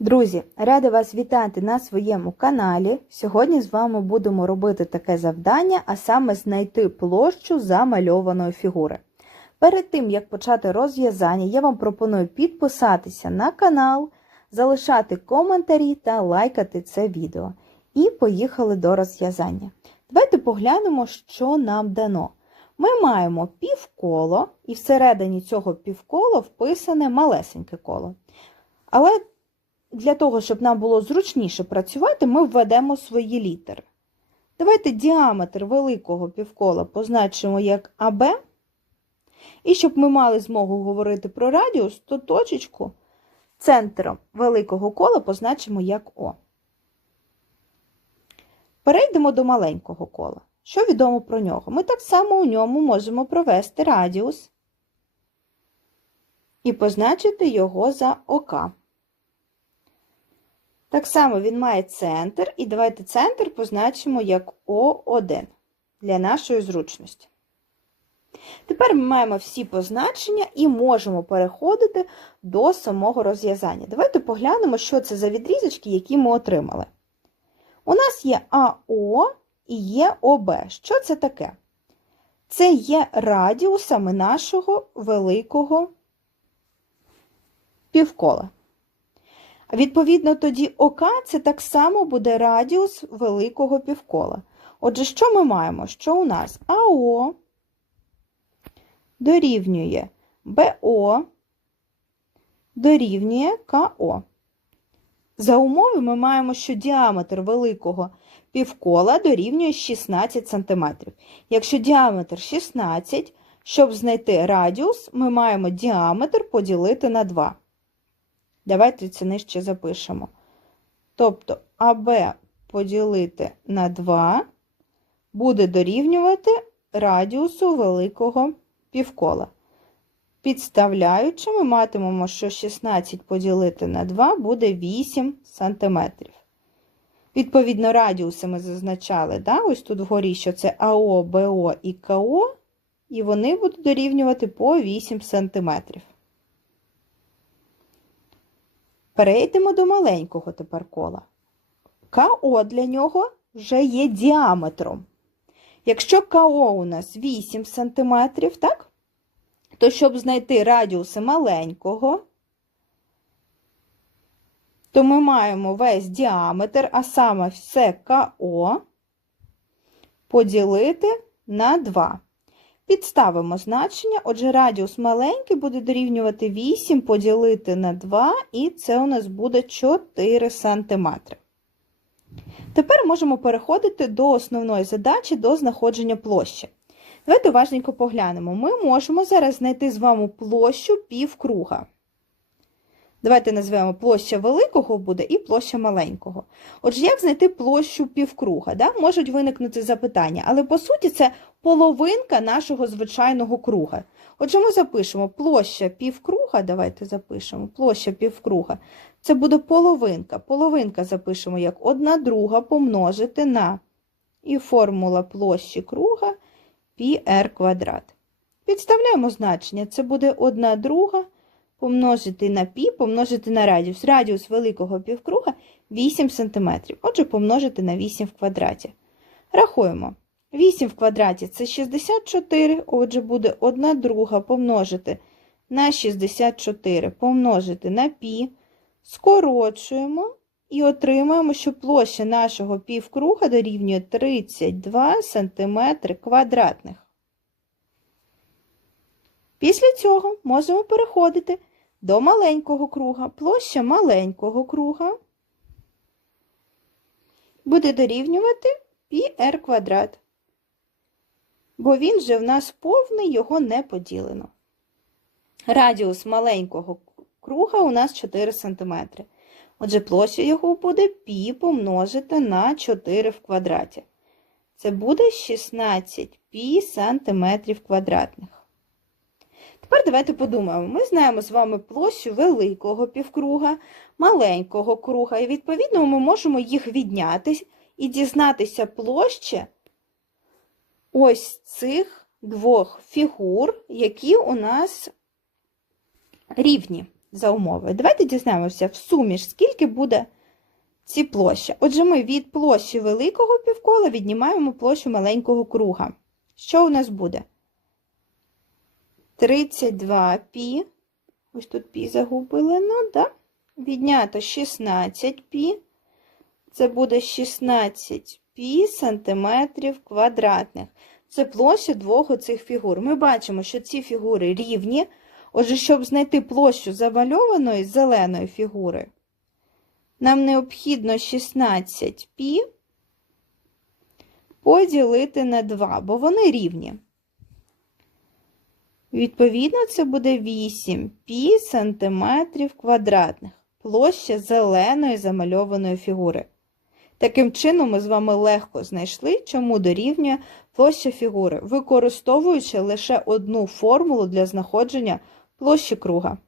Друзі, рада вас вітати на своєму каналі. Сьогодні з вами будемо робити таке завдання, а саме знайти площу замальованої фігури. Перед тим, як почати розв'язання, я вам пропоную підписатися на канал, залишати коментарі та лайкати це відео. І поїхали до розв'язання. Давайте поглянемо, що нам дано. Ми маємо півколо, і всередині цього півкола вписане малесеньке коло. Але для того, щоб нам було зручніше працювати, ми введемо свої літери. Давайте діаметр великого півкола позначимо як АБ. І щоб ми мали змогу говорити про радіус, то точечку центром великого кола позначимо як О. Перейдемо до маленького кола. Що відомо про нього? Ми так само у ньому можемо провести радіус і позначити його за ОК. Так само він має центр, і давайте центр позначимо як О1 для нашої зручності. Тепер ми маємо всі позначення і можемо переходити до самого розв'язання. Давайте поглянемо, що це за відрізочки, які ми отримали. У нас є АО і є ОБ. Що це таке? Це є радіусами нашого великого півкола. Відповідно, тоді ОК це так само буде радіус великого півкола. Отже, що ми маємо? Що у нас АО дорівнює БО дорівнює КО. За умови ми маємо, що діаметр великого півкола дорівнює 16 см. Якщо діаметр 16, щоб знайти радіус, ми маємо діаметр поділити на 2. Давайте це нижче запишемо. Тобто АБ поділити на 2 буде дорівнювати радіусу великого півкола. Підставляючи, ми матимемо, що 16 поділити на 2 буде 8 см. Відповідно, радіуси ми зазначали, да? ось тут вгорі, що це АО, БО і КО, і вони будуть дорівнювати по 8 см. Перейдемо до маленького тепер кола. КО для нього вже є діаметром. Якщо КО у нас 8 см, так? то щоб знайти радіуси маленького, то ми маємо весь діаметр, а саме все КО поділити на 2. Підставимо значення, отже, радіус маленький буде дорівнювати 8 поділити на 2, і це у нас буде 4 см. Тепер можемо переходити до основної задачі до знаходження площі. Давайте уважненько поглянемо. Ми можемо зараз знайти з вами площу півкруга. Давайте назвемо площа великого буде і площа маленького. Отже, як знайти площу півкруга? Да? Можуть виникнути запитання, але по суті це половинка нашого звичайного круга. Отже, ми запишемо площа півкруга, давайте запишемо площа півкруга. Це буде половинка. Половинка запишемо як 1 друга помножити на і формула площі круга πr квадрат. Підставляємо значення. Це буде 1 друга помножити на π, помножити на радіус. Радіус великого півкруга 8 см. Отже, помножити на 8 в квадраті. Рахуємо. 8 в квадраті це 64, отже, буде 1 друга помножити на 64, помножити на π, скорочуємо і отримаємо, що площа нашого півкруга дорівнює 32 см квадратних. Після цього можемо переходити до маленького круга. Площа маленького круга буде дорівнювати πr квадрат, бо він же в нас повний, його не поділено. Радіус маленького круга у нас 4 см. Отже, площа його буде π помножити на 4 в квадраті. Це буде 16 π сантиметрів квадратних. Тепер давайте подумаємо. Ми знаємо з вами площу великого півкруга, маленького круга, і, відповідно, ми можемо їх відняти і дізнатися площі ось цих двох фігур, які у нас рівні. за умовою. Давайте дізнаємося в сумі скільки буде ці площі. Отже, ми від площі великого півкола віднімаємо площу маленького круга. Що у нас буде? 32 пі. Ось тут пі загубили, ну, да? Віднято 16 пі. Це буде 16 пі сантиметрів квадратних. Це площа двох оцих фігур. Ми бачимо, що ці фігури рівні. Отже, щоб знайти площу завальованої зеленої фігури, нам необхідно 16 пі поділити на 2, бо вони рівні. Відповідно, це буде 8 пі сантиметрів квадратних. Площа зеленої замальованої фігури. Таким чином, ми з вами легко знайшли, чому дорівнює площа фігури, використовуючи лише одну формулу для знаходження площі круга.